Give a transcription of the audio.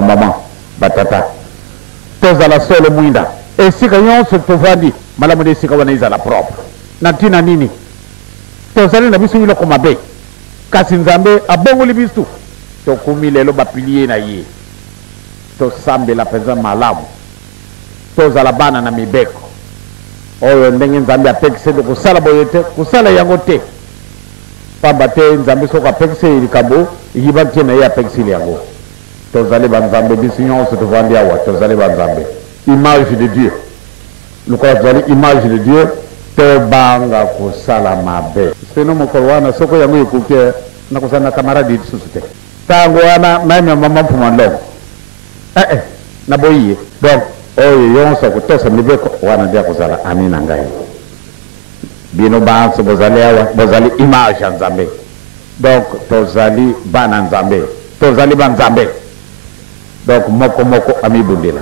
bamama batata tozala solo mwinda esika nyonso tovandi malamu de esika wana ezala propre na ntina nini tozali na biso biloko mabe kasi nzambe abongoli biso tokumi lelo bapilie na ye tosambela mpenza malamu tozala bana na mibeko oyo ndenge nzambe apekiseli kosala boye te kosala yango te pamba te nzambe soki apekiseli likambo yibaki na ye apekiseli yango tozali banzambe biso nyonso tovandi awa tozali banzambe image de Dieu lokola tozali image de Dieu tobanga kosala mabe seno mokolo wana soko yango ekoki nakosala na camarade lisusu te ntango wana meme mama mpuma ndongo na boyi donc oyo yonso kotosa mibeko wana ndia kozala ami na ngai bino banso bozali awa bozali image ya nzambe donc tozali bana nzambe tozali banzambe donc moko moko amibundela